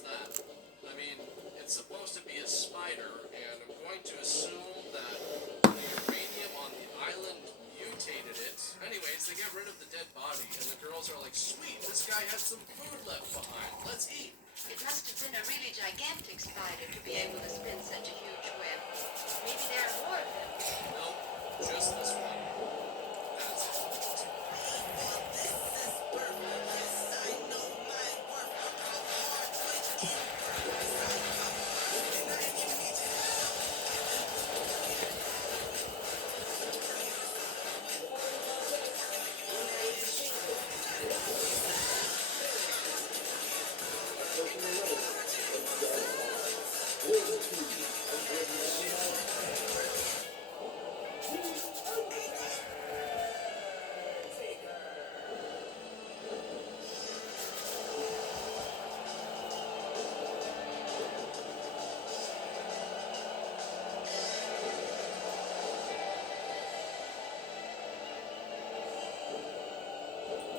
that? I mean, it's supposed to be a spider, and I'm going to assume that the uranium on the island mutated it. Anyways, they get rid of the dead body, and the girls are like, sweet, this guy has some food left behind. Let's eat. It must have been a really gigantic spider to be able to spin such a huge web. Maybe there are more of them. Nope, just this one. That's it.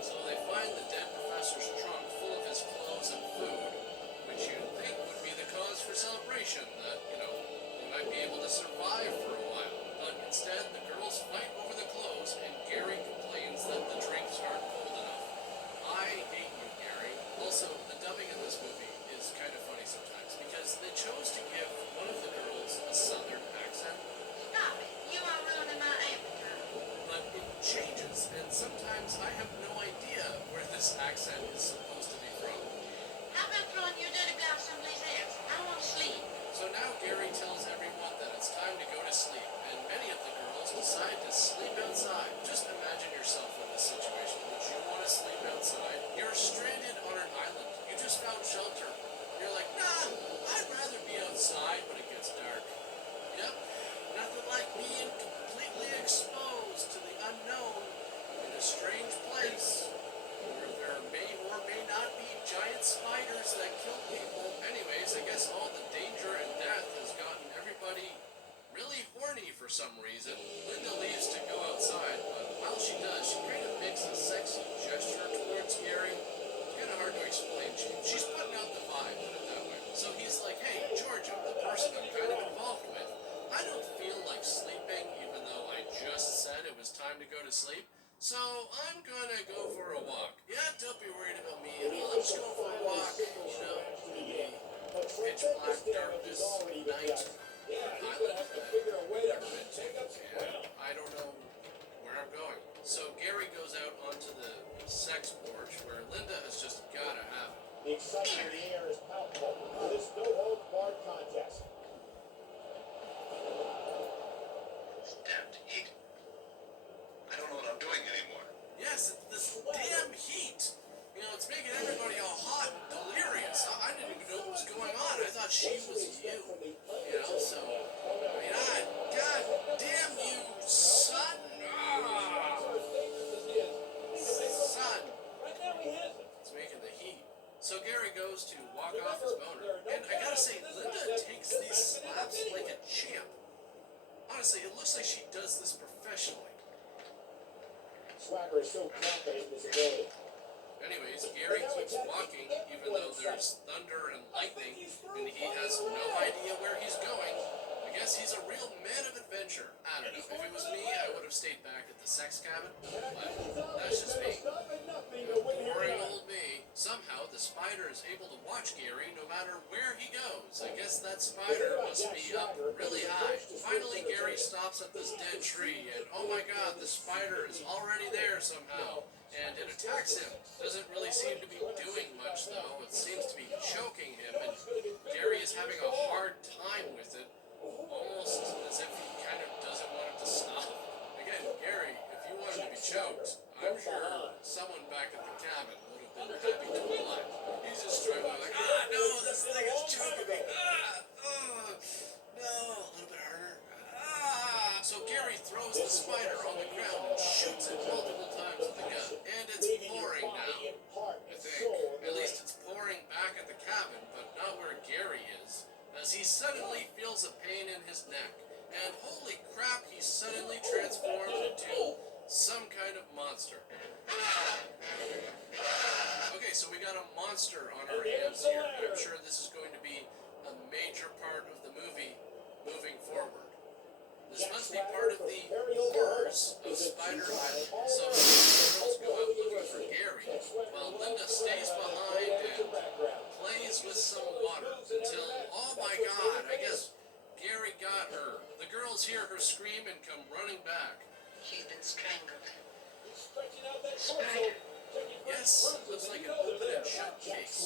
So they find the dead professor's trunk full of his clothes and food, which you'd think would be the cause for celebration, that, they might be able to survive for a while. But instead, the girls fight over the clothes, and Gary complains that the drinks aren't cold enough. I hate you, Gary. Also, the dubbing in this movie is kind of funny sometimes, because they chose to give one of the girls a southern accent, Stop it. You are ruining my appetite. but it changes, and sometimes I have no idea where this accent is supposed to be from. How about throwing your dirty blouse someplace else? I want to sleep. So now Gary tells everyone that it's time to go to sleep, and many of the girls decide to sleep outside. Just imagine yourself in this situation. Would you want to sleep outside? You're stranded on an island. You just found shelter. You're like, nah, I'd rather be outside when it gets dark. Yep, nothing like being completely exposed to the unknown in a strange place where there may or may not be giant spiders that kill people. Anyways, I guess all the danger and death has gotten everybody really horny for some reason. Linda leaves to go outside, but while she does, she kind of makes a sexy gesture towards Gary. It's kind of hard to explain. She's putting out the vibe, put it that way. So he's like, hey, Georgia, the person I'm kind of involved with, I don't feel like sleeping, even though I just said it was time to go to sleep. So I'm gonna go for a walk. Yeah, don't be worried about me at all. I'm just going for a walk, in the pitch black darkness night island that I've never been to. And I don't know where I'm going. So Gary goes out onto the sex porch where Linda has just gotta have it. The excitement in the air is palpable for this no-holds-barred contest. Damned heat. I don't know what I'm doing anymore. Yes, it's this damn heat. It's making everybody all hot and delirious. I didn't even know what was going on. I thought she was you. So, God damn you, son. Son. It's making the heat. So Gary goes to walk off his boner. And I gotta say, Linda takes these slaps like a champ. Honestly, it looks like she does this professionally. Swagger is so confident in his ability. Anyways, Gary keeps walking, even though there's thunder and lightning, and he has no idea where he's going. I guess he's a real man of adventure. I don't know. If it was me, I would have stayed back at the sex cabin. But that's just me. Boring old me. Somehow, the spider is able to watch Gary no matter where he goes. I guess that spider must be up really high. Finally, Gary stops at this dead tree, and oh my god, the spider is already there somehow. And it attacks him. Doesn't really seem to be doing much, though. It seems to be choking him, and Gary is having a hard time with it, almost as if he kind of doesn't want it to stop. Again, Gary, if you wanted to be choked, I'm sure someone back at the cabin would have been happy to oblige. He's just struggling, like, no, this thing is choking me. No, a little bit harder. So Gary throws the spider on the ground and shoots it multiple times with the gun. And it's pouring now, I think. At least it's pouring back at the cabin, but not where Gary is, as he suddenly feels a pain in his neck. And holy crap, he's suddenly transformed into some kind of monster. Okay, so we got a monster on our hands here. I'm sure this is going to be a major part of the movie moving forward. This must be part of the horrors of Spider Island. So the girls go out looking for Gary, while Linda stays behind and plays with some water until, oh my god, I guess Gary got her. The girls hear her scream and come running back. She's been strangled. Spider. Yes, it looks like an open and shut case.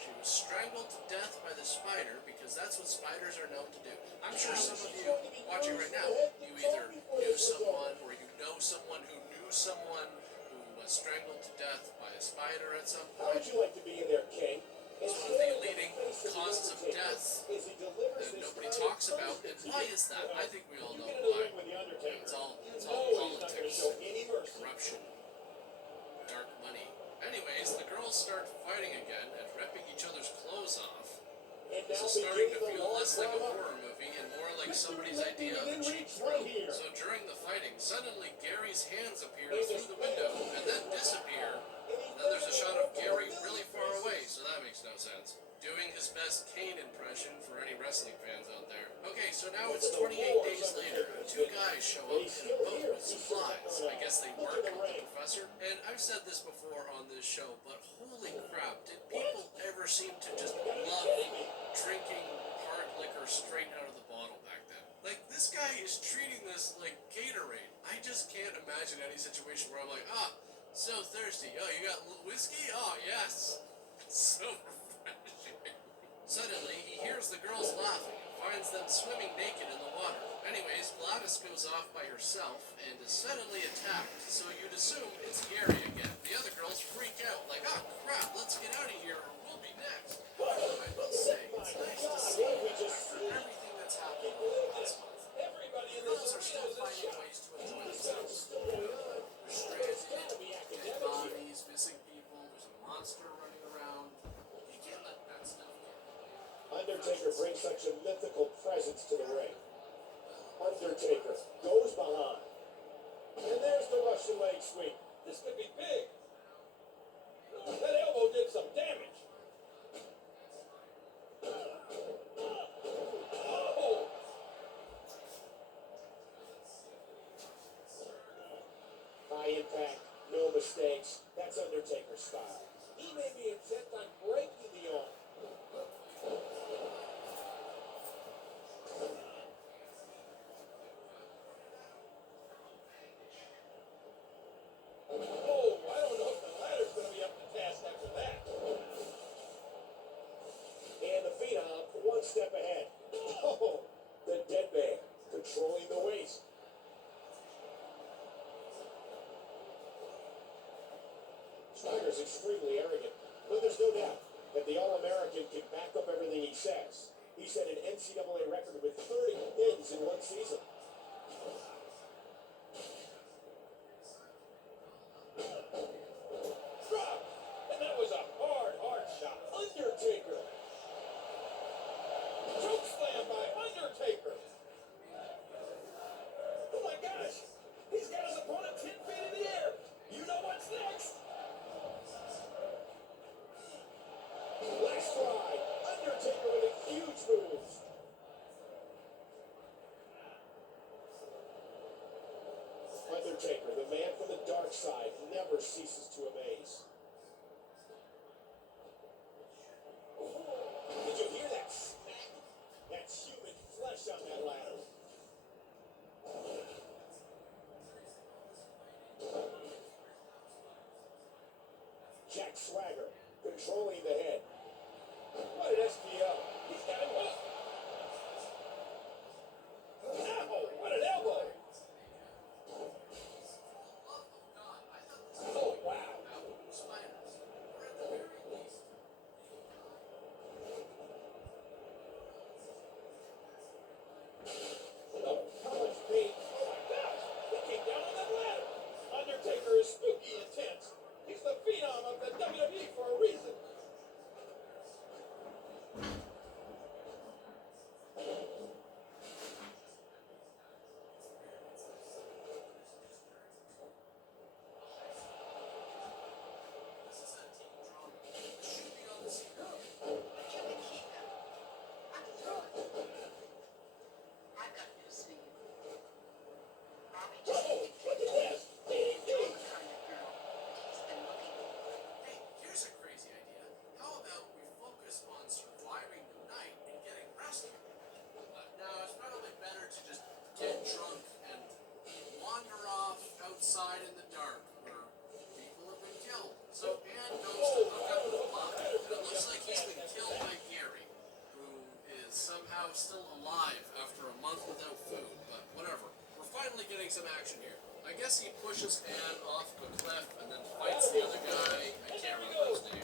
She was strangled to death by the spider because that's what spiders are known to do. I'm sure some of you watching right now, you either knew someone or you know someone who knew someone who was strangled to death by a spider at some How would point. you like to be in there, King? It's one of the leading causes of death that nobody talks about. And why is that? I think we all know why. It's all politics, corruption, dark money. Anyways, the girls start fighting again and ripping each other's clothes off. This is starting to feel less like a horror movie and more like somebody's idea of a cheap thrill. So during the fighting, suddenly Gary's hands appear through the window and then disappear. And then there's a shot of Gary really far away, so that makes no sense. Doing his best Kane impression for any wrestling fans out there. Okay, so now it's 28 days later, and two guys show up in a boat with supplies. I guess they work with the professor. And I've said this before on this show, but holy crap, did people ever seem to just love drinking hard liquor straight out of the bottle back then? Like, this guy is treating this like Gatorade. I just can't imagine any situation where I'm like, so thirsty. Oh, you got whiskey? Oh, yes. So refreshing. Suddenly, he hears the girls laughing and finds them swimming naked in the water. Anyways, Gladys goes off by herself and is suddenly attacked, so you'd assume it's Gary again. The other girls freak out, like, oh crap, let's get out of here or we'll be next. I will say, it's nice to see after everything that's happened over the last month. The girls are still finding ways to enjoy themselves. They're stranded, dead bodies, missing people, there's a monster running around. You can't let that stuff get in the way. Undertaker brings such a mythical presence to the ring. Undertaker goes behind. And there's the Russian leg sweep. This could be big. That elbow did some damage. Oh! High impact, no mistakes. That's Undertaker style. He may be intent on breaking the arm. Oh, I don't know if the ladder's going to be up to task after that. And the Phenom one step ahead. Oh, the dead man controlling the waist. Steiner's extremely arrogant, but there's no doubt that the All-American can back up everything he says. He set an NCAA record with 30 wins in one season. Drop! And that was a hard shot. Undertaker! Choke slam by Undertaker! Oh my gosh! He's got his opponent 10 feet in the air! You know what's next! Last try! Undertaker with a huge move! Undertaker, the man from the dark side, never ceases to amaze. Did you hear that smack? That's human flesh on that ladder. Jack Swagger controlling the head. What an SPO. He's got him hooked. Ow, what an elbow. Oh, wow. was still alive after a month without food, but whatever. We're finally getting some action here. I guess he pushes Anne off the cliff and then fights the other guy. I can't remember his name.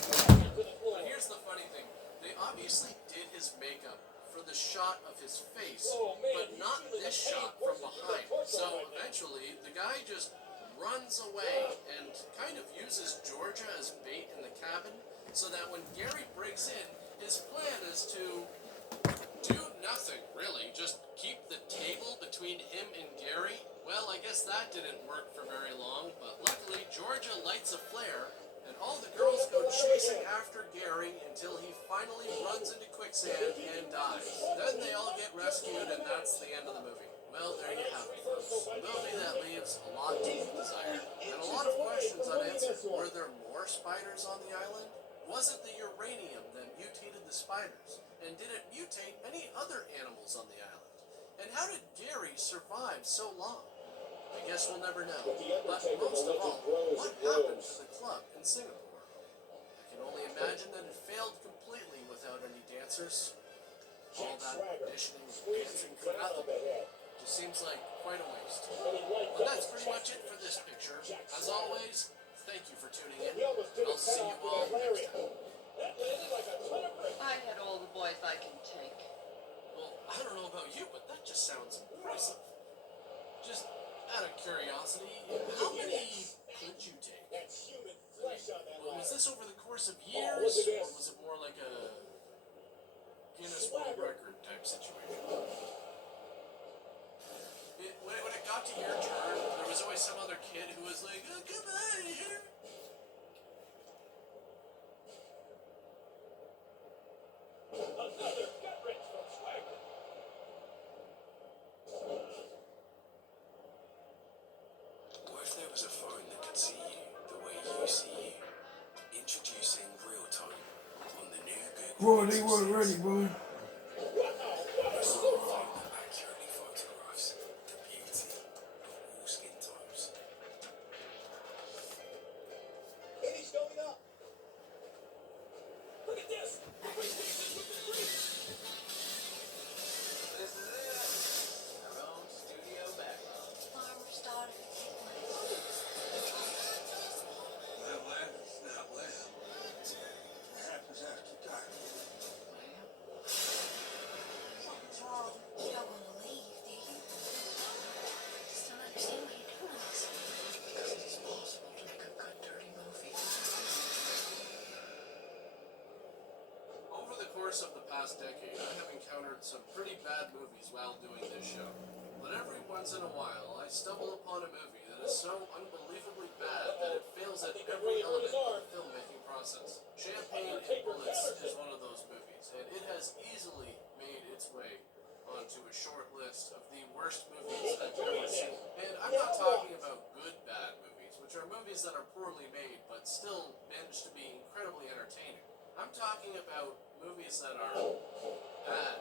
But here's the funny thing. They obviously did his makeup for the shot of his face, but not this shot from behind. So eventually, the guy just runs away and kind of uses Georgia as bait in the cabin so that when Gary breaks in, his plan is to do nothing, really. Just keep the table between him and Gary. Well, I guess that didn't work for very long, but luckily Georgia lights a flare and all the girls go chasing after Gary until he finally runs into quicksand and dies. Then they all get rescued and that's the end of the movie. Well, there you have it, folks. A movie that leaves a lot to be desired. And a lot of questions unanswered. Were there more spiders on the island? Was it the uranium that mutated the spiders? And did it mutate any other animals on the island? And how did Gary survive so long? I guess we'll never know. But most of all, what happened to the club in Singapore? I can only imagine that it failed completely without any dancers. All that auditioning, dancing for nothing. Just seems like quite a waste. But that's pretty much it for this picture. As always, thank you for tuning in. I'll see you all next time. I had all the boys I can take. Well, I don't know about you, but that just sounds impressive. Just out of curiosity, how many could you take? That's human flesh on that Well, was ladder. this over the course of Oh, years, look at or this. was it more like a Guinness World Record type situation? When it got to your turn, there was always some other kid who was like, oh, come out of here. Another gut wrench from Swagger. What if there was a phone that could see you the way you see you? Introducing Real Time on the new Google Bro, they Pixel weren't 6. ready, bro. It's a phone that accurately photographs the beauty of all skin types. And he's going up. Look at this. This is it. Our own studio back. Farmer's daughter, take my That land is not well. It happens after dark. Something's wrong. You don't want to leave, do you? Just don't understand what you're doing this. Because it is possible to make a good dirty movie. Over the course of the past decade, I have encountered some pretty bad movies while doing this show. But every once in a while, I stumble upon a movie that is so unbelievably bad that it fails at every element of the filmmaking process. Champagne and Bullets is one of those movies, and it has easily made its way onto a short list of the worst movies I've ever seen. And I'm not talking about good bad movies, which are movies that are poorly made but still manage to be incredibly entertaining. I'm talking about movies that are bad.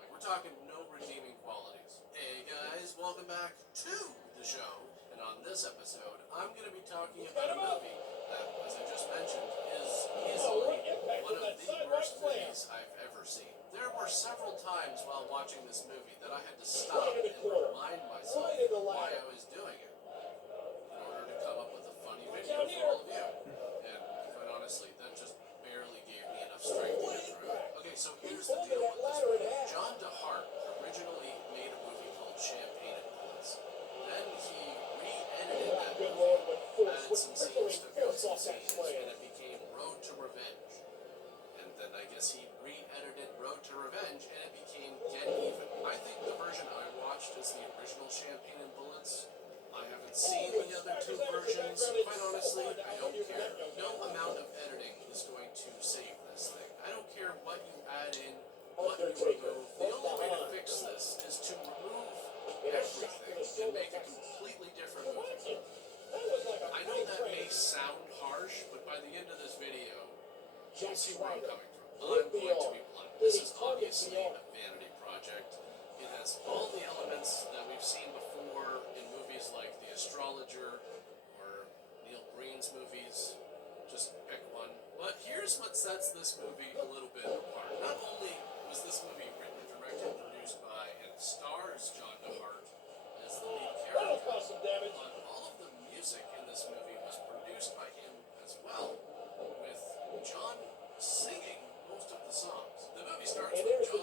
Like, we're talking no redeeming qualities. Hey guys, welcome back to the show. And on this episode, I'm going to be talking about a movie that, as I just mentioned, is easily one of the worst movies I've ever seen. There were several times while watching this movie that I had to stop and remind myself why I was doing it in order to come up with a funny video for all of you. And quite honestly, that just barely gave me enough strength to get through it. Okay, so here's the deal with this movie. John DeHart originally made a movie called Champagne and Bullets. Then he re-edited that movie, added some scenes, took out some scenes, and it became Road to Revenge. And then I guess he re-edited Road to Revenge, and it became Get Even. I think the version I watched is the original Champagne and Bullets. I haven't seen the other two versions. Quite honestly, I don't care. No amount of editing is going to save this thing. I don't care what you add in, what you remove. The only way to fix this is to remove everything and make a completely different movie. I know that may sound harsh, but by the end of this video, you'll see where I'm coming from. I'm going to be blunt. This is obviously a vanity project. It has all the elements that we've seen before in movies like The Astrologer or Neil Breen's movies. Just pick one. But here's what sets this movie a little bit apart. Not only was this movie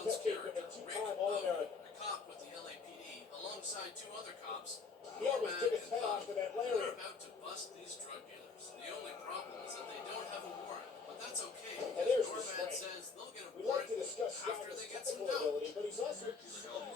Jones' character, a Rick two-time Bowden, All-American. a cop with the LAPD, alongside two other cops, He almost Norman took his and head Huck, off to that they're lariat. about to bust these drug dealers. The only problem is that they don't have a warrant, but that's okay. And Because there's the Norman strength. says they'll get a We like warrant to discuss after Scotland's they get some technical dough. ability, but he's also smarter.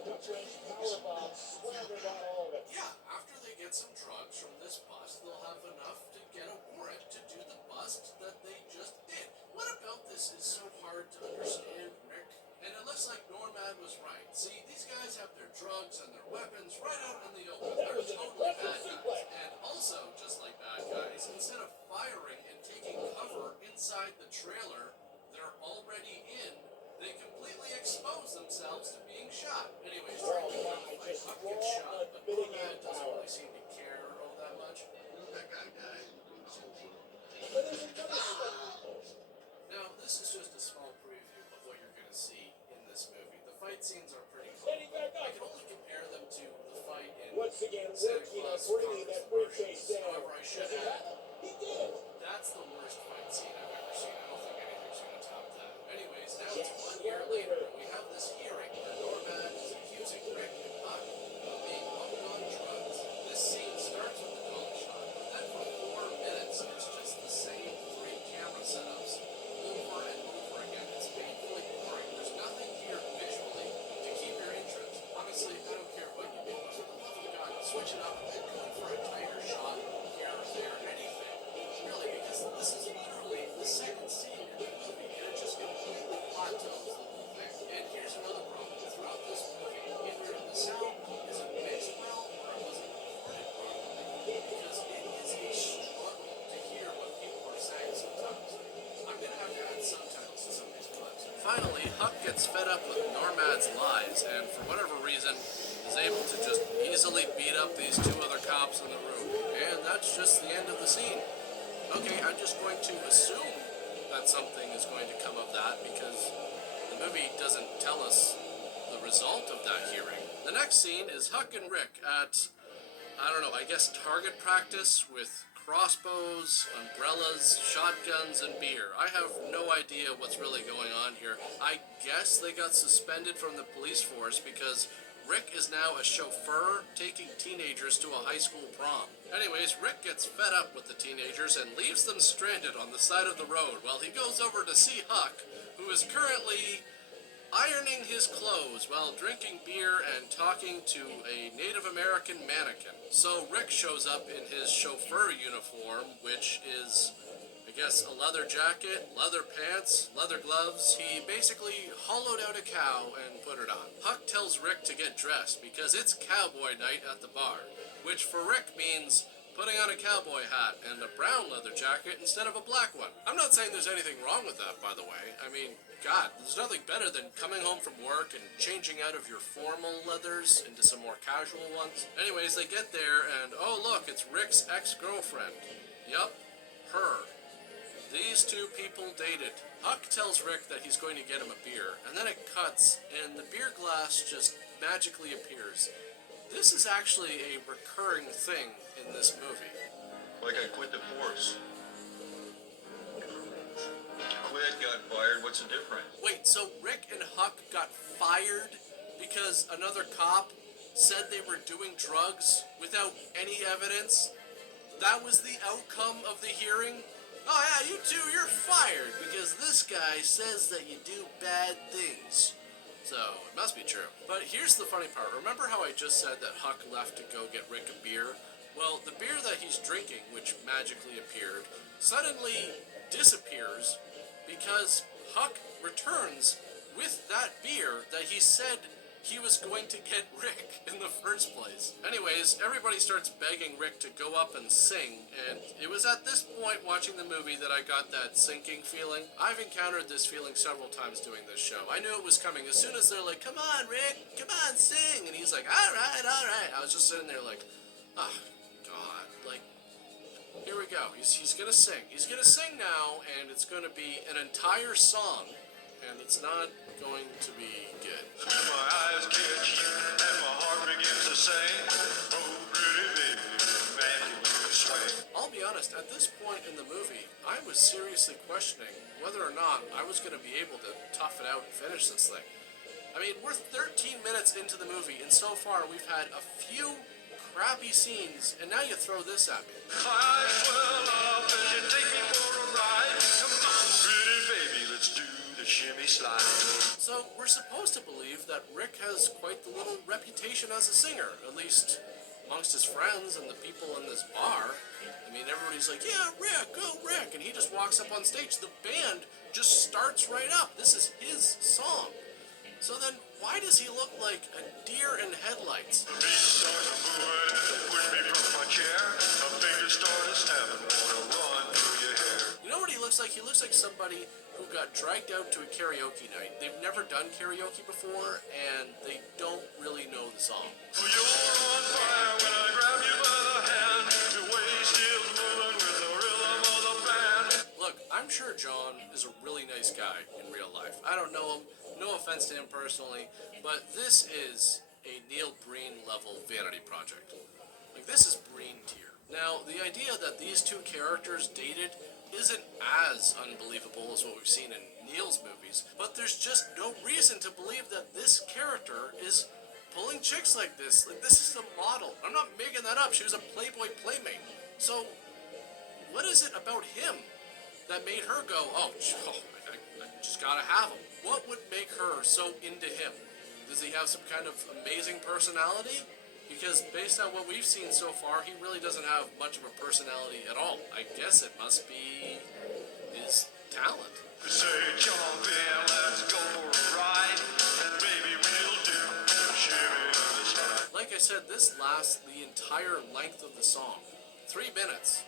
Gut-wrench, power bomb, slammed on all of it. Yeah, after they get some drugs from this bust, they'll have enough to get a warrant to do the bust that they just did. What about this is so hard to understand, Rick? And it looks like Norman was right. See, these guys have their drugs and their weapons right out in the open. That They're was an totally bad impressive guys. suplex. And also, just like bad guys, instead of firing and taking cover inside the trailer they're already in, they completely expose themselves to being shot. Anyways, during the gunfight, just Huck gets raw, shot, but unmitigated Norman doesn't power. really seem to care all that much. That guy died. But there's another spot. Now, this is just a small preview of what you're going to see in this movie. The fight scenes are pretty cool. Standing back I up. can only compare them to the fight in Once again, Santa working on Claus bringing Conquers that the briefcase Martians. down. However, I should Does he add, have it? He did. that's the worst fight scene I've ever seen. I don't think anything's going to top that. Anyways, now Yes, it's 1 yeah, year we later, will. and we have this hearing where Norman is accusing Rick and Huck of being hooked on drugs. This scene starts with the call shot, but then for 4 minutes, it's just the same 3 camera setups over and over again. It's painfully boring. There's nothing here visually to keep your interest. Honestly, I don't care what you do, but for the love of God, switch it up and go for a tighter shot here or there, anything. Really, because this is literally the second scene in the movie, and it just completely plateaus the whole thing. And here's another problem. Throughout this movie, either the sound isn't mixed well or it wasn't recorded properly, because it is a struggle to hear what people are saying sometimes. I'm gonna have to add subtitles to some of these clips. Finally, Huck gets fed up with Normad's lies, and for whatever reason, is able to just easily beat up these 2 other cops in the room. And that's just the end of the scene. Okay, I'm just going to assume that something is going to come of that because the movie doesn't tell us the result of that hearing. The next scene is Huck and Rick at, I don't know, I guess target practice with crossbows, umbrellas, shotguns, and beer. I have no idea what's really going on here. I guess they got suspended from the police force because Rick is now a chauffeur taking teenagers to a high school prom. Anyways, Rick gets fed up with the teenagers and leaves them stranded on the side of the road while he goes over to see Huck, who is currently ironing his clothes while drinking beer and talking to a Native American mannequin. So Rick shows up in his chauffeur uniform, which is, I guess, a leather jacket, leather pants, leather gloves. He basically hollowed out a cow and put it on. Huck tells Rick to get dressed because it's cowboy night at the bar, which for Rick means putting on a cowboy hat and a brown leather jacket instead of a black one. I'm not saying there's anything wrong with that, by the way. I mean, God, there's nothing better than coming home from work and changing out of your formal leathers into some more casual ones. Anyways, they get there and, oh look, it's Rick's ex-girlfriend. Yup, her. These 2 people dated. Huck tells Rick that he's going to get him a beer, and then it cuts, and the beer glass just magically appears. This is actually a recurring thing in this movie. Like I quit the force. Quit, got fired, what's the difference? Wait, so Rick and Huck got fired because another cop said they were doing drugs without any evidence? That was the outcome of the hearing? Oh yeah, you 2, you're fired because this guy says that you do bad things. So, it must be true. But here's the funny part. Remember how I just said that Huck left to go get Rick a beer? Well, the beer that he's drinking, which magically appeared, suddenly disappears because Huck returns with that beer that he said he was going to get Rick in the first place. Anyways, everybody starts begging Rick to go up and sing, and it was at this point watching the movie that I got that sinking feeling. I've encountered this feeling several times doing this show. I knew it was coming as soon as they're like, come on, Rick, come on, sing, and he's like, all right. I was just sitting there like, oh, God, like, here we go. He's gonna sing. He's gonna sing now, and it's gonna be an entire song, and it's not going to be good. My eyes catch and my heart begins to sing. Oh, pretty baby, man, you swing. I'll be honest, at this point in the movie, I was seriously questioning whether or not I was going to be able to tough it out and finish this thing. I mean, we're 13 minutes into the movie, and so far we've had a few crappy scenes, and now you throw this at me. I swell up as you take me for a ride. Come on, pretty baby, let's do the shimmy slide. So we're supposed to believe that Rick has quite the little reputation as a singer, at least amongst his friends and the people in this bar. I mean, everybody's like, yeah, Rick, go Rick, and he just walks up on stage. The band just starts right up. This is his song. So then, why does he look like a deer in headlights? The beat starts moving and it push me from my chair. My fingers started snapping, wanna run through your hair. You know what he looks like? He looks like somebody who got dragged out to a karaoke night. They've never done karaoke before, and they don't really know the song. Well, you're on fire when I grab you by the hand. Your waist still moving with the rhythm of the band. Look, I'm sure John is a really nice guy in real life. I don't know him. No offense to him personally, but this is a Neil Breen level vanity project. Like, this is Breen tier. Now, the idea that these two characters dated isn't as unbelievable as what we've seen in Neil's movies, but there's just no reason to believe that this character is pulling chicks like this. Like, this is a model. I'm not making that up. She was a Playboy playmate. So, what is it about him that made her go, I just gotta have him? What would make her so into him? Does he have some kind of amazing personality? Because based on what we've seen so far, he really doesn't have much of a personality at all. I guess it must be his talent. Say, jump in, let's go for a ride. And maybe we'll do the shimmy and the slide. Like I said, this lasts the entire length of the song. 3 minutes.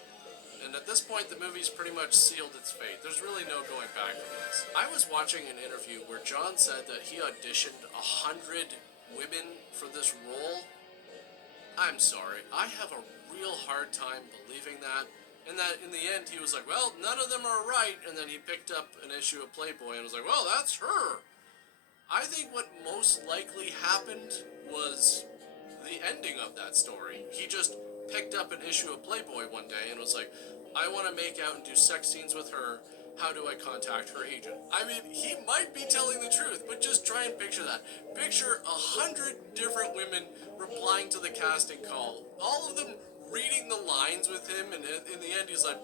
And at this point, the movie's pretty much sealed its fate. There's really no going back from this. I was watching an interview where John said that he auditioned 100 women for this role. I'm sorry, I have a real hard time believing that. And that in the end, he was like, well, none of them are right. And then he picked up an issue of Playboy and was like, well, that's her. I think what most likely happened was the ending of that story. He just picked up an issue of Playboy one day and was like, I want to make out and do sex scenes with her. How do I contact her agent? I mean, he might be telling the truth, but just try and picture that. Picture 100 different women replying to the casting call. All of them reading the lines with him, and in the end he's like,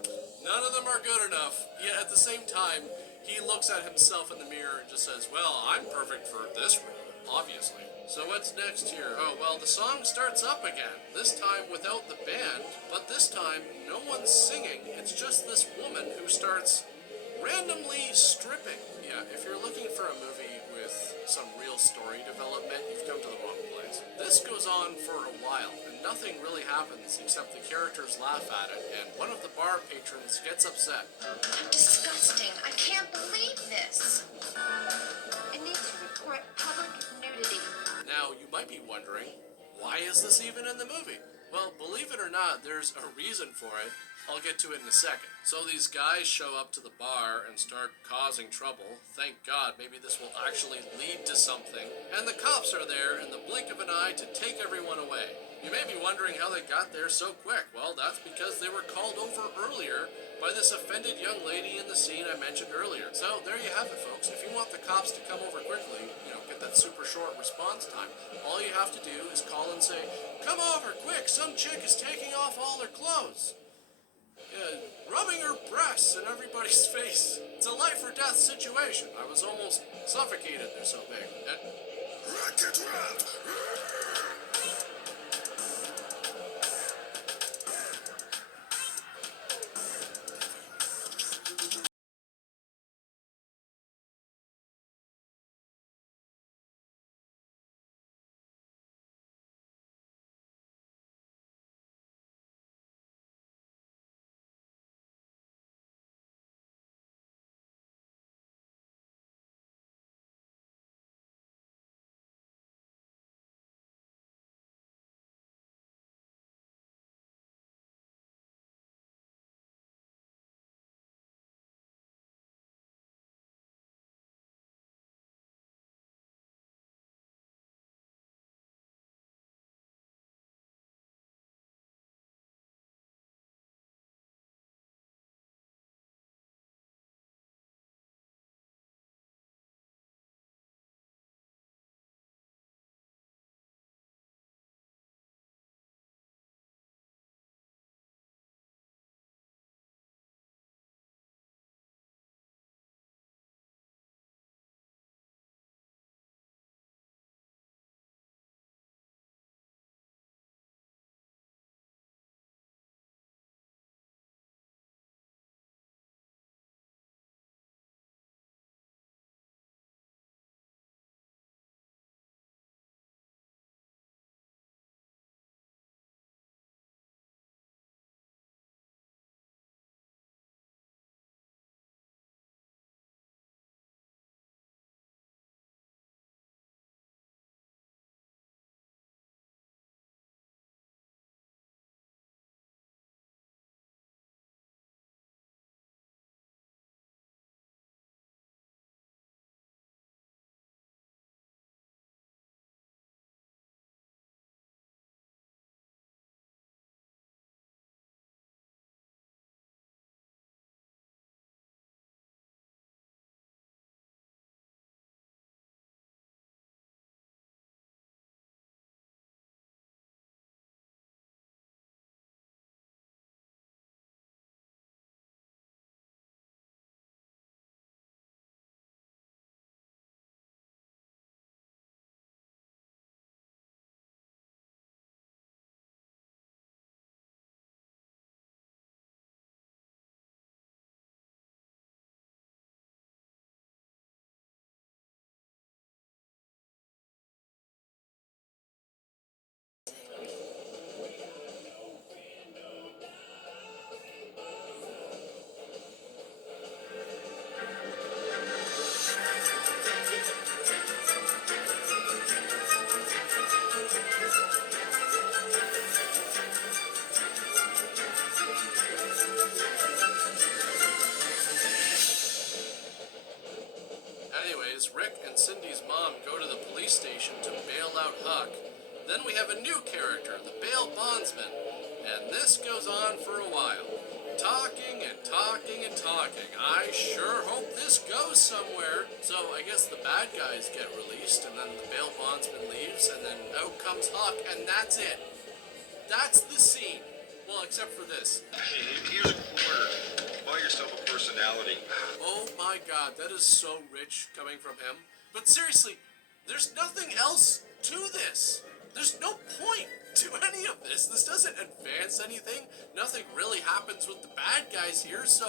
none of them are good enough. Yet at the same time, he looks at himself in the mirror and just says, well, I'm perfect for this role, obviously. So what's next here? Oh, well, the song starts up again. This time without the band, but this time no one's singing. It's just this woman who starts randomly stripping. Yeah, if you're looking for a movie with some real story development, you've come to the wrong place. This goes on for a while, and nothing really happens except the characters laugh at it, and one of the bar patrons gets upset. Disgusting. I can't believe this. I need to report public nudity. Now, you might be wondering, why is this even in the movie? Well, believe it or not, there's a reason for it. I'll get to it in a second. So these guys show up to the bar and start causing trouble. Thank God, maybe this will actually lead to something. And the cops are there in the blink of an eye to take everyone away. You may be wondering how they got there so quick. Well, that's because they were called over earlier by this offended young lady in the scene I mentioned earlier. So there you have it, folks. If you want the cops to come over quickly, get that super short response time, all you have to do is call and say, come over, quick, some chick is taking off all her clothes. Rubbing her breasts in everybody's face. It's a life or death situation. I was almost suffocated, they're so big. Rocket Rap! Anyways, Rick and Cindy's mom go to the police station to bail out Huck. Then we have a new character, the bail bondsman, and this goes on for a while. Talking and talking and talking. I sure hope this goes somewhere. So I guess the bad guys get released, and then the bail bondsman leaves, and then out comes Huck, and that's it. That's the scene. Well, except for this. Hey, here's a quarter. Buy yourself a personality. Oh my god, that is so rich coming from him. But seriously, there's nothing else to this. There's no point to any of this. This doesn't advance anything. Nothing really happens with the bad guys here, so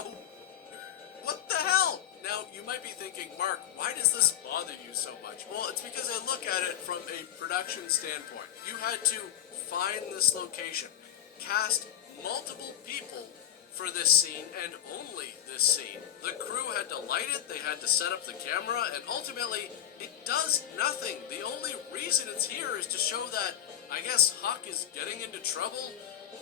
what the hell? Now, you might be thinking, Mark, why does this bother you so much? Well, it's because I look at it from a production standpoint. You had to find this location, cast multiple people for this scene, and only this scene. The crew had to light it, they had to set up the camera, and ultimately, it does nothing. The only reason it's here is to show that, I guess, Huck is getting into trouble.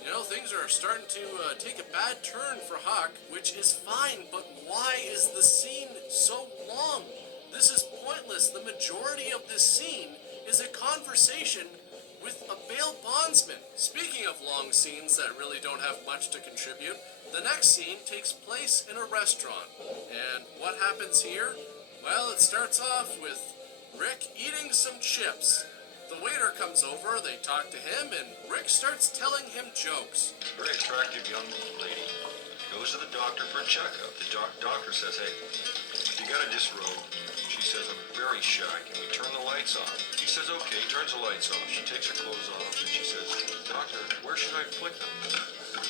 You know, things are starting to take a bad turn for Huck, which is fine, but why is the scene so long? This is pointless. The majority of this scene is a conversation with a bail bondsman. Speaking of long scenes that really don't have much to contribute, the next scene takes place in a restaurant. And what happens here? Well, it starts off with Rick eating some chips. The waiter comes over, they talk to him, and Rick starts telling him jokes. Very attractive young lady. Goes to the doctor for a checkup. The doctor says, hey, you gotta disrobe. She says, I'm very shy. Can we turn the lights off? He says, okay, turns the lights off. She takes her clothes off, and she says, doctor, where should I put them?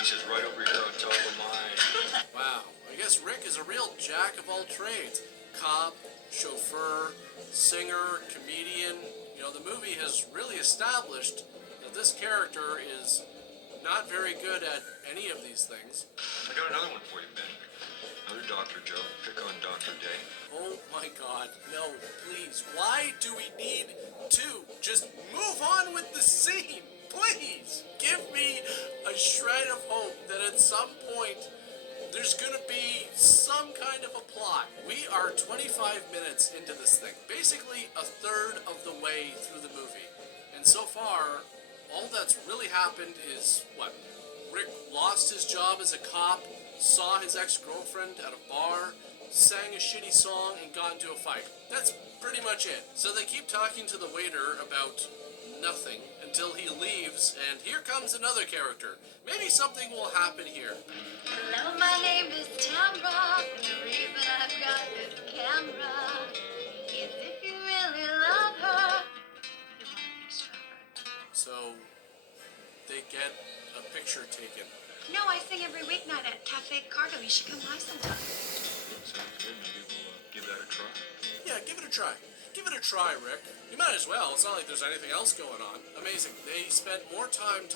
He says, right over here on top of mine. Wow, I guess Rick is a real jack of all trades. Cop, chauffeur, singer, comedian. You know, the movie has really established that this character is not very good at any of these things. I got another one for you, Ben. Another Dr. Joe. Pick on Dr. Day. Oh my god, no, please. Why do we need to just move on with the scene? Please, give me a shred of hope that at some point there's gonna be some kind of a plot. We are 25 minutes into this thing, basically a third of the way through the movie. And so far, all that's really happened is, what? Rick lost his job as a cop, saw his ex-girlfriend at a bar, sang a shitty song, and got into a fight. That's pretty much it. So they keep talking to the waiter about nothing until he leaves, and here comes another character. Maybe something will happen here. Hello, my name is Tamra. The reason I've got this camera is if you really love her, you want to be stronger. So they get a picture taken. No, I sing every weeknight at Cafe Cargo. You should come by sometime. Sounds good. Maybe we'll give that a try. Yeah, give it a try. Give it a try, Rick. You might as well. It's not like there's anything else going on. Amazing. They spent more time talking